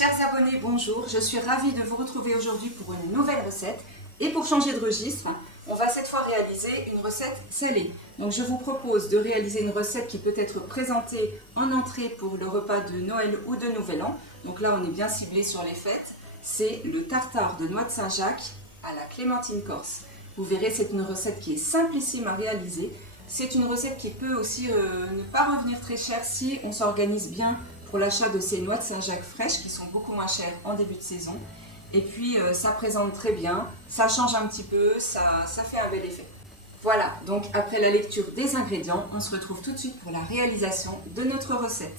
Chers abonnés, bonjour, je suis ravie de vous retrouver aujourd'hui pour une nouvelle recette. Et pour changer de registre, on va cette fois réaliser une recette salée. Donc je vous propose de réaliser une recette qui peut être présentée en entrée pour le repas de Noël ou de Nouvel An. Donc là on est bien ciblé sur les fêtes. C'est le tartare de noix de Saint-Jacques à la clémentine corse. Vous verrez, c'est une recette qui est simplissime à réaliser. C'est une recette qui peut aussi ne pas revenir très cher si on s'organise bien pour l'achat de ces noix de Saint-Jacques fraîches qui sont beaucoup moins chères en début de saison. Et puis ça présente très bien, ça change un petit peu, ça fait un bel effet. Voilà, donc après la lecture des ingrédients, on se retrouve tout de suite pour la réalisation de notre recette.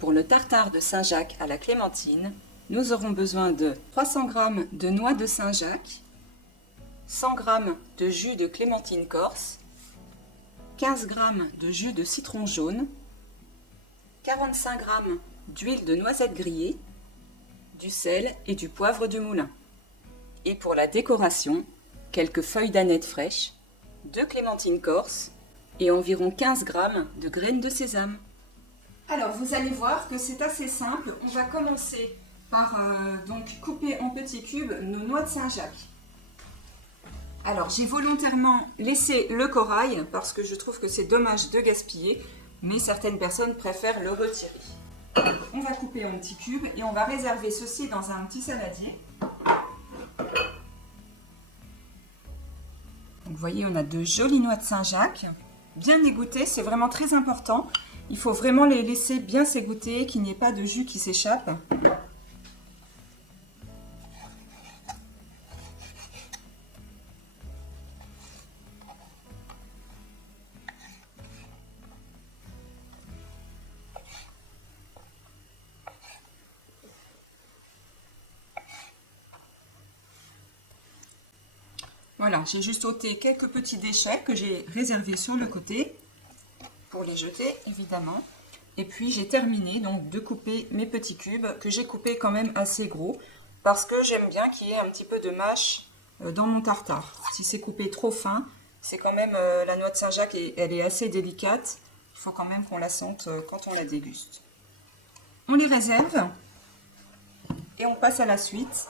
Pour le tartare de Saint-Jacques à la clémentine, nous aurons besoin de 300 g de noix de Saint-Jacques, 100 g de jus de clémentine corse, 15 g de jus de citron jaune, 45 g d'huile de noisette grillée, du sel et du poivre du moulin. Et pour la décoration, quelques feuilles d'aneth fraîches, 2 clémentines corse et environ 15 g de graines de sésame. Alors vous allez voir que c'est assez simple. On va commencer par donc couper en petits cubes nos noix de Saint-Jacques. Alors j'ai volontairement laissé le corail parce que je trouve que c'est dommage de gaspiller, mais certaines personnes préfèrent le retirer. On va couper en petits cubes et on va réserver ceci dans un petit saladier. Donc, vous voyez, on a de jolies noix de Saint-Jacques, bien égouttées, c'est vraiment très important. Il faut vraiment les laisser bien s'égoutter, qu'il n'y ait pas de jus qui s'échappe. Voilà, j'ai juste ôté quelques petits déchets que j'ai réservés sur le côté pour les jeter évidemment. Et puis j'ai terminé donc de couper mes petits cubes que j'ai coupés quand même assez gros parce que j'aime bien qu'il y ait un petit peu de mâche dans mon tartare. Si c'est coupé trop fin, c'est quand même la noix de Saint-Jacques, elle est assez délicate. Il faut quand même qu'on la sente quand on la déguste. On les réserve et on passe à la suite.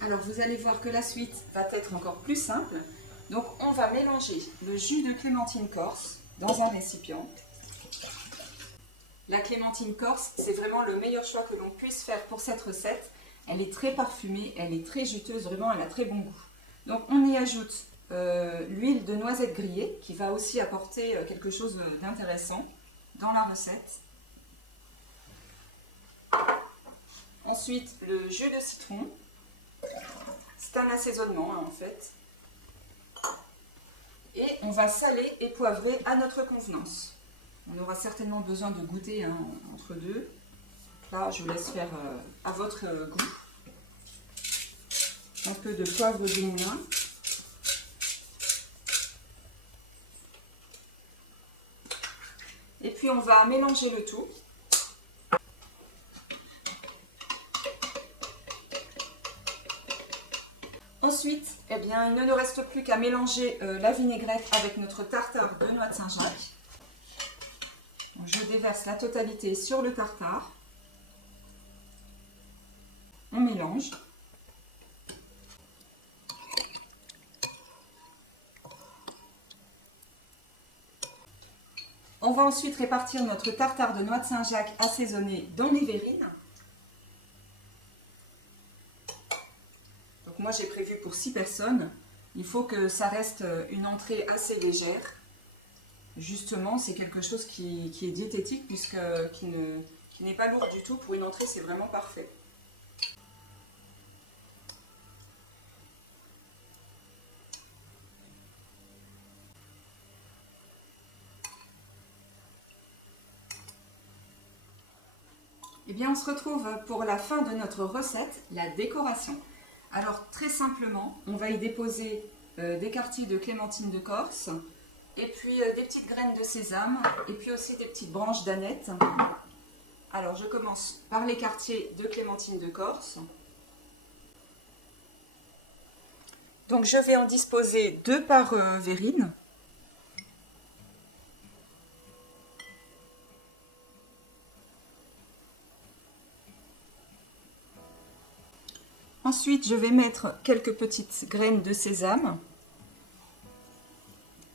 Alors vous allez voir que la suite va être encore plus simple. Donc on va mélanger le jus de clémentine corse dans un récipient. La clémentine corse, c'est vraiment le meilleur choix que l'on puisse faire pour cette recette. Elle est très parfumée, elle est très juteuse, vraiment elle a très bon goût. Donc on y ajoute l'huile de noisette grillée qui va aussi apporter quelque chose d'intéressant dans la recette. Ensuite le jus de citron. C'est un assaisonnement en fait. Et on va saler et poivrer à notre convenance. On aura certainement besoin de goûter entre deux. Là, je vous laisse faire à votre goût. Un peu de poivre du moulin. Et puis on va mélanger le tout. Ensuite, eh bien, il ne nous reste plus qu'à mélanger la vinaigrette avec notre tartare de noix de Saint-Jacques. Je déverse la totalité sur le tartare. On mélange. On va ensuite répartir notre tartare de noix de Saint-Jacques assaisonné dans les verrines. Moi j'ai prévu pour 6 personnes, il faut que ça reste une entrée assez légère. Justement, c'est quelque chose qui est diététique qui n'est pas lourd du tout. Pour une entrée, c'est vraiment parfait. Eh bien, on se retrouve pour la fin de notre recette, la décoration. Alors très simplement, on va y déposer des quartiers de clémentine de Corse, et puis des petites graines de sésame, et puis aussi des petites branches d'aneth. Alors je commence par les quartiers de clémentine de Corse. Donc je vais en disposer 2 par verrine. Ensuite, je vais mettre quelques petites graines de sésame,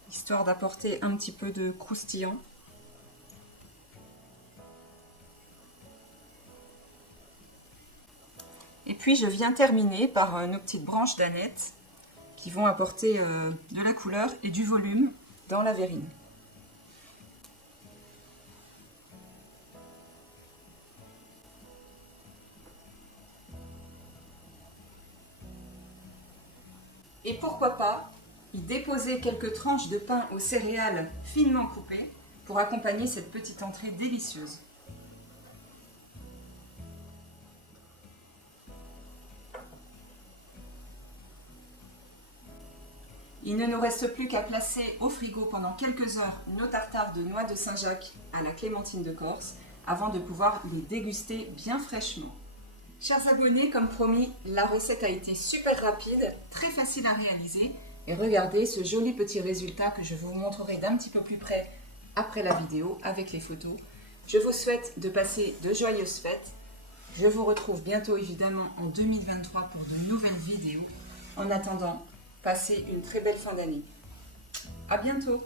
histoire d'apporter un petit peu de croustillant. Et puis je viens terminer par nos petites branches d'aneth qui vont apporter de la couleur et du volume dans la verrine. Et pourquoi pas y déposer quelques tranches de pain aux céréales finement coupées pour accompagner cette petite entrée délicieuse. Il ne nous reste plus qu'à placer au frigo pendant quelques heures nos tartares de noix de Saint-Jacques à la clémentine de Corse avant de pouvoir les déguster bien fraîchement. Chers abonnés, comme promis, la recette a été super rapide, très facile à réaliser. Et regardez ce joli petit résultat que je vous montrerai d'un petit peu plus près après la vidéo avec les photos. Je vous souhaite de passer de joyeuses fêtes. Je vous retrouve bientôt évidemment en 2023 pour de nouvelles vidéos. En attendant, passez une très belle fin d'année. À bientôt!